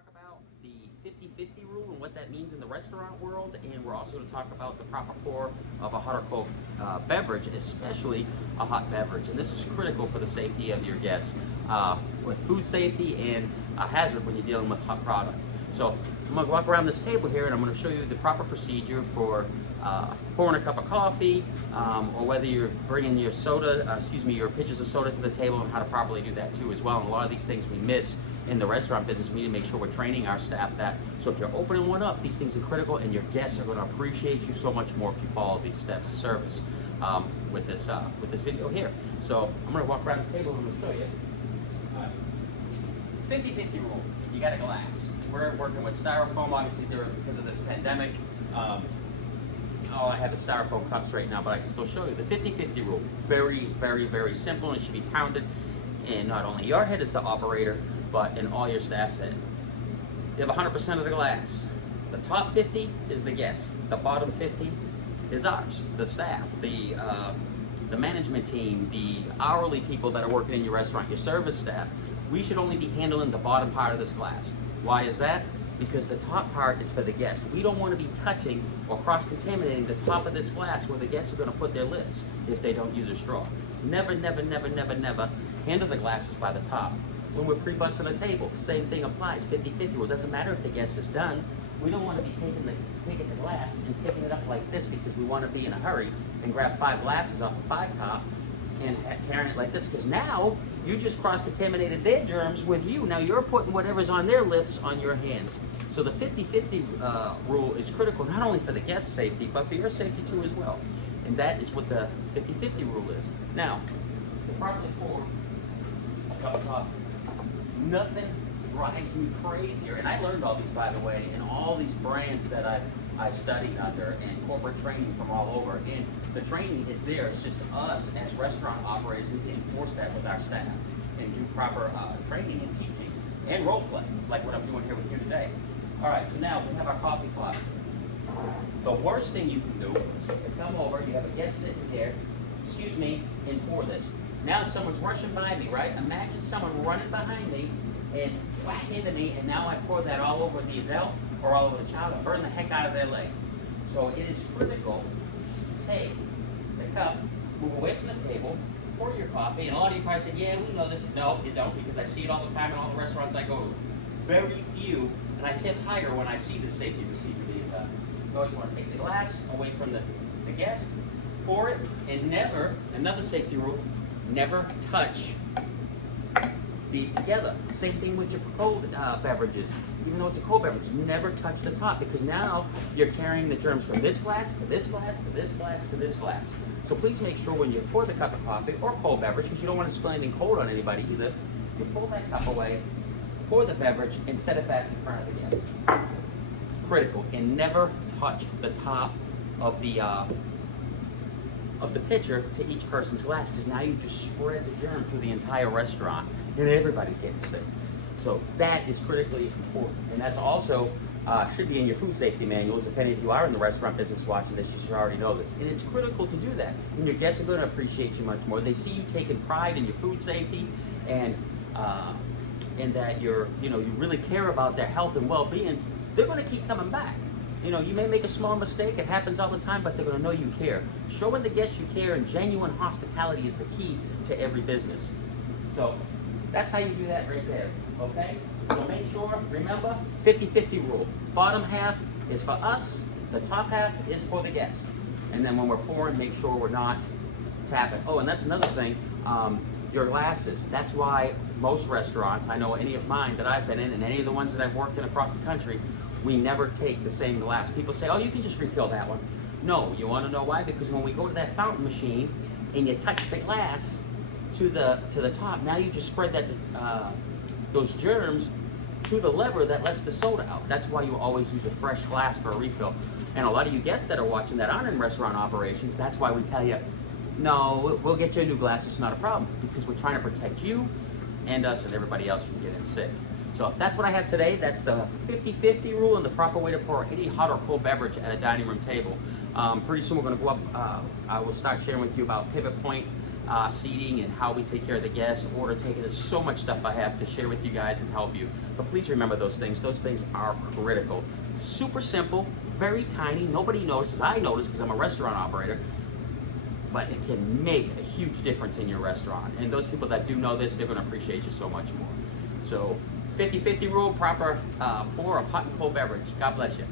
talk about the 50-50 rule and what that means in the restaurant world, and we're also going to talk about the proper pour of a hot or cold beverage, especially a hot beverage. And this is critical for the safety of your guests, with food safety and a hazard when you're dealing with hot product. So I'm going to walk around this table here and I'm going to show you the proper procedure for pouring a cup of coffee, or whether you're bringing your your pitchers of soda to the table, and how to properly do that too as well. And a lot of these things we miss in the restaurant business. We need to make sure we're training our staff that. So if you're opening one up, these things are critical, and your guests are going to appreciate you so much more if you follow these steps of service with this video here. So I'm going to walk around the table and I'm going to show you. 50-50 rule. You got a glass. We're working with styrofoam, obviously, because of this pandemic. I have the styrofoam cups right now, but I can still show you. The 50-50 rule. Very, very, very simple, and it should be pounded in not only your head as the operator, but in all your staff's head. You have 100% of the glass. The top 50 is the guest. The bottom 50 is ours, the staff, the management team, the hourly people that are working in your restaurant, your service staff. We should only be handling the bottom part of this glass. Why is that? Because the top part is for the guests. We don't want to be touching or cross-contaminating the top of this glass where the guests are going to put their lips if they don't use a straw. Never, never, never, never, never handle the glasses by the top. When we're pre-bussing a table, same thing applies, 50-50. Well, it doesn't matter if the guest is done. We don't want to be taking the glass and picking it up like this because we want to be in a hurry and grab 5 glasses off a 5 top and carrying it like this, because now you just cross-contaminated their germs with you. Now you're putting whatever's on their lips on your hands. So the 50-50 rule is critical, not only for the guest safety, but for your safety too as well. And that is what the 50-50 rule is. Now, to properly pour a cup of coffee, nothing drives me crazier. And I learned all these, by the way, in all these brands that I studied under, and corporate training from all over. And the training is there. It's just us as restaurant operators need to enforce that with our staff and do proper training and teaching and role play, like what I'm doing here with you today. All right, so now we have our coffee pot. The worst thing you can do is to come over, you have a guest sitting here, excuse me, and pour this. Now someone's rushing by me, right? Imagine someone running behind me and whack into me, and now I pour that all over the adult or all over the child and burn the heck out of their leg. So it is critical to take the cup, move away from the table, pour your coffee, and a lot of you probably say, yeah, we know this. No, you don't, because I see it all the time in all the restaurants I go to. Very few, and I tip higher when I see the safety procedure being done. You always want to take the glass away from the guest, pour it, and never, another safety rule, never touch these together. Same thing with your cold beverages. Even though it's a cold beverage, never touch the top, because now you're carrying the germs from this glass to this glass to this glass to this glass. So please make sure when you pour the cup of coffee or cold beverage, because you don't want to spill anything cold on anybody either, you pull that cup away, pour the beverage, and set it back in front of the guests. Critical. And never touch the top of the pitcher to each person's glass, because now you just spread the germ through the entire restaurant and everybody's getting sick. So that is critically important, and that's also should be in your food safety manuals. If any of you are in the restaurant business watching this, you should already know this. And it's critical to do that, and your guests are going to appreciate you much more. They see you taking pride in your food safety, and that you really care about their health and well-being. They're going to keep coming back. You may make a small mistake, it happens all the time, but they're going to know you care. Showing the guests you care and genuine hospitality is the key to every business. So that's how you do that right there, okay? So make sure, remember, 50-50 rule. Bottom half is for us, the top half is for the guests. And then when we're pouring, make sure we're not tapping. Oh, and that's another thing, your glasses. That's why most restaurants, I know any of mine that I've been in and any of the ones that I've worked in across the country, we never take the same glass. People say, oh, you can just refill that one. No, you want to know why? Because when we go to that fountain machine and you touch the glass to the top, now you just spread that those germs to the lever that lets the soda out. That's why you always use a fresh glass for a refill. And a lot of you guests that are watching that aren't in restaurant operations, that's why we tell you, no, we'll get you a new glass, it's not a problem, because we're trying to protect you and us and everybody else from getting sick. So that's what I have today. That's the 50-50 rule and the proper way to pour any hot or cold beverage at a dining room table. Pretty soon we're going to go up, I will start sharing with you about pivot point seating and how we take care of the guests, order taking. There's so much stuff I have to share with you guys and help you. But please remember those things. Those things are critical. Super simple, very tiny. Nobody notices. I notice because I'm a restaurant operator. But it can make a huge difference in your restaurant. And those people that do know this, they're going to appreciate you so much more. So 50-50 rule, proper pour of hot and cold beverage. God bless you.